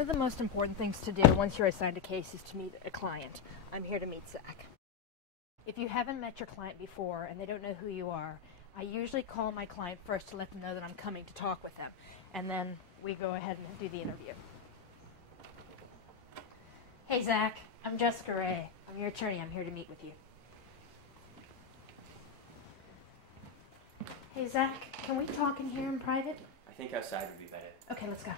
One of the most important things to do once you're assigned a case is to meet a client. I'm here to meet Zach. If you haven't met your client before and they don't know who you are, I usually call my client first to let them know that I'm coming to talk with them, and then we go ahead and do the interview. Hey Zach, I'm Jessica Rae. I'm your attorney. I'm here to meet with you. Hey Zach, can we talk in here in private? I think outside would be better. Okay, let's go.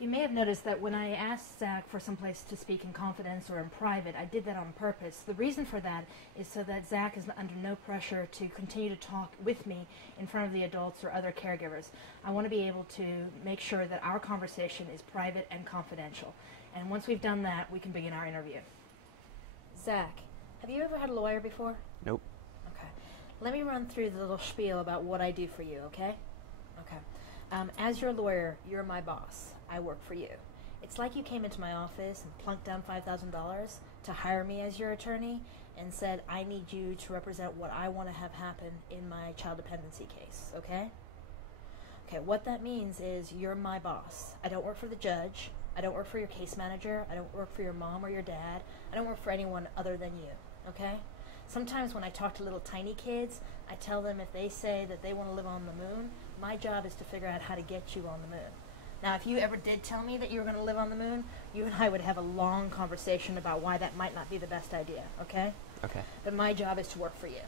You may have noticed that when I asked Zach for some place to speak in confidence or in private, I did that on purpose. The reason for that is so that Zach is under no pressure to continue to talk with me in front of the adults or other caregivers. I want to be able to make sure that our conversation is private and confidential. And once we've done that, we can begin our interview. Zach, have you ever had a lawyer before? Nope. Okay. Let me run through the little spiel about what I do for you, okay? Okay. As your lawyer, you're my boss. I work for you. It's like you came into my office and plunked down $5,000 to hire me as your attorney and said, I need you to represent what I want to have happen in my child dependency case, okay? Okay, what that means is you're my boss. I don't work for the judge. I don't work for your case manager. I don't work for your mom or your dad. I don't work for anyone other than you, okay? Sometimes when I talk to little tiny kids, I tell them if they say that they want to live on the moon, my job is to figure out how to get you on the moon. Now, if you ever did tell me that you were going to live on the moon, you and I would have a long conversation about why that might not be the best idea, okay? Okay. But my job is to work for you,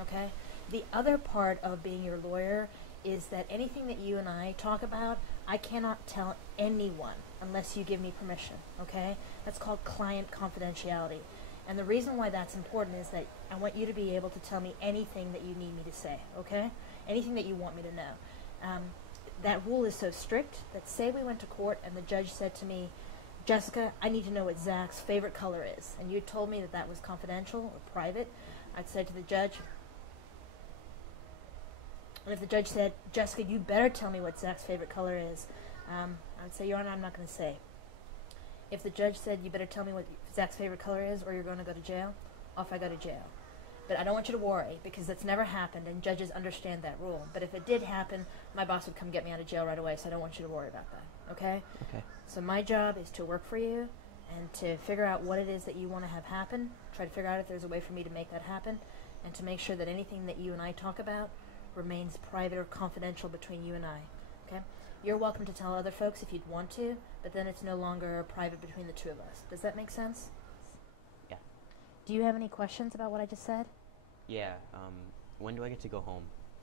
okay? The other part of being your lawyer is that anything that you and I talk about, I cannot tell anyone unless you give me permission, okay? That's called client confidentiality. And the reason why that's important is that I want you to be able to tell me anything that you need me to say, okay? Anything that you want me to know. That rule is so strict that say we went to court and the judge said to me, Jessica, I need to know what Zach's favorite color is. And you told me that that was confidential or private. I'd say to the judge, and if the judge said, Jessica, you better tell me what Zach's favorite color is, I would say, Your Honor, I'm not going to say. If the judge said, you better tell me what Zach's favorite color is or you're going to go to jail, off I go to jail. But I don't want you to worry because that's never happened and judges understand that rule. But if it did happen, my boss would come get me out of jail right away, so I don't want you to worry about that, okay? Okay. So my job is to work for you and to figure out what it is that you want to have happen, try to figure out if there's a way for me to make that happen, and to make sure that anything that you and I talk about remains private or confidential between you and I, okay? You're welcome to tell other folks if you'd want to, but then it's no longer private between the two of us. Does that make sense? Yeah. Do you have any questions about what I just said? Yeah. When do I get to go home?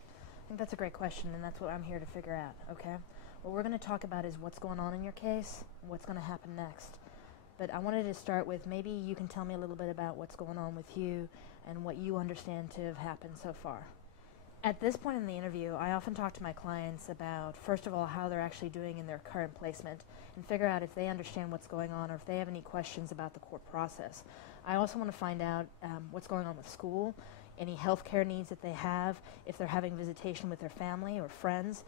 I think that's a great question, and that's what I'm here to figure out, okay? What we're going to talk about is what's going on in your case, and what's going to happen next. But I wanted to start with maybe you can tell me a little bit about what's going on with you and what you understand to have happened so far. At this point in the interview, I often talk to my clients about, first of all, how they're actually doing in their current placement and figure out if they understand what's going on or if they have any questions about the court process. I also want to find out what's going on with school, any health care needs that they have, if they're having visitation with their family or friends,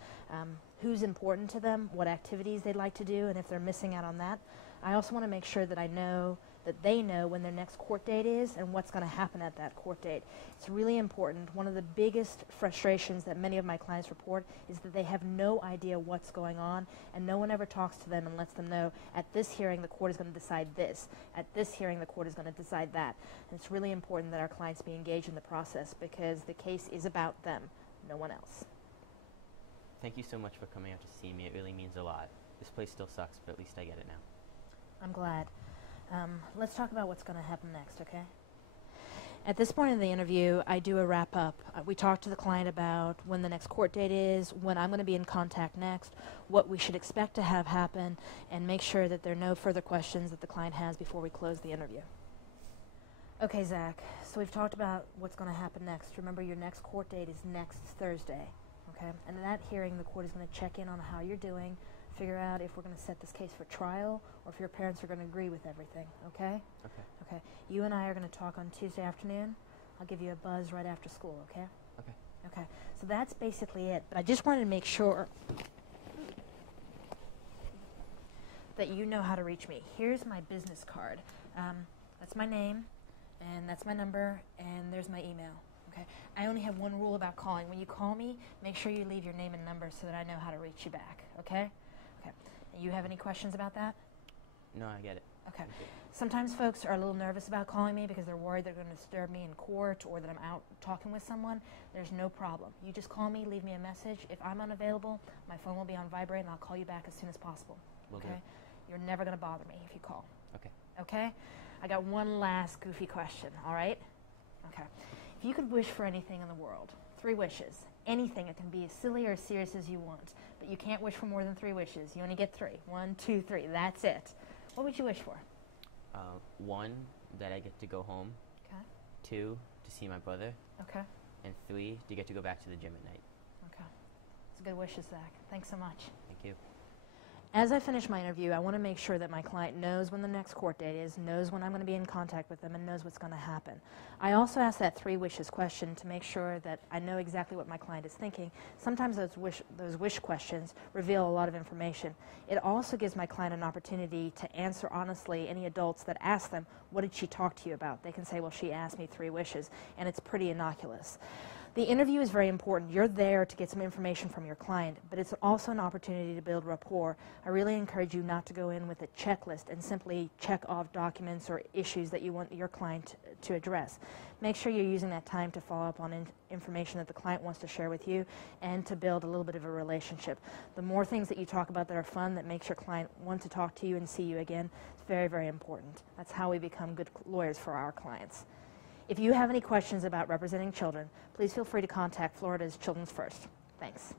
who's important to them, what activities they'd like to do, and if they're missing out on that. I also want to make sure that I know that they know when their next court date is and what's going to happen at that court date. It's really important. One of the biggest frustrations that many of my clients report is that they have no idea what's going on and no one ever talks to them and lets them know at this hearing the court is going to decide this, at this hearing the court is going to decide that. And it's really important that our clients be engaged in the process because the case is about them, no one else. Thank you so much for coming out to see me. It really means a lot. This place still sucks, but at least I get it now. I'm glad. Let's talk about what's going to happen next, okay? At this point in the interview, I do a wrap-up. We talk to the client about when the next court date is, when I'm going to be in contact next, what we should expect to have happen, and make sure that there are no further questions that the client has before we close the interview. Okay, Zach, so we've talked about what's going to happen next. Remember, your next court date is next Thursday, okay? And in that hearing, the court is going to check in on how you're doing, figure out if we're going to set this case for trial or if your parents are going to agree with everything, okay? Okay. Okay. You and I are going to talk on Tuesday afternoon. I'll give you a buzz right after school, okay? Okay. Okay. So that's basically it. But I just wanted to make sure that you know how to reach me. Here's my business card. That's my name, and that's my number, and there's my email, Okay. I only have one rule about calling. When you call me, make sure you leave your name and number so that I know how to reach you back. Okay? Okay. You have any questions about that? No, I get it. Okay. Sometimes folks are a little nervous about calling me because they're worried they're going to disturb me in court or that I'm out talking with someone. There's no problem. You just call me, leave me a message. If I'm unavailable, my phone will be on vibrate and I'll call you back as soon as possible. Will do. Okay? You're never going to bother me if you call. Okay. Okay? I got one last goofy question, all right? Okay. If you could wish for anything in the world, 3 wishes, anything, it can be as silly or as serious as you want, but you can't wish for more than 3 wishes. You only get 3. 1, 2, 3. That's it. What would you wish for? 1, that I get to go home. Okay. 2, to see my brother. Okay. And 3, to get to go back to the gym at night. Okay. It's good wishes, Zach. Thanks so much. Thank you. As I finish my interview, I want to make sure that my client knows when the next court date is, knows when I'm going to be in contact with them, and knows what's going to happen. I also ask that 3 wishes question to make sure that I know exactly what my client is thinking. Sometimes those wish questions reveal a lot of information. It also gives my client an opportunity to answer honestly any adults that ask them, what did she talk to you about? They can say, well, she asked me 3 wishes, and it's pretty innocuous. The interview is very important. You're there to get some information from your client, but it's also an opportunity to build rapport. I really encourage you not to go in with a checklist and simply check off documents or issues that you want your client to address. Make sure you're using that time to follow up on information that the client wants to share with you and to build a little bit of a relationship. The more things that you talk about that are fun, that makes your client want to talk to you and see you again, it's very, very important. That's how we become good lawyers for our clients. If you have any questions about representing children, please feel free to contact Florida's Children's First. Thanks.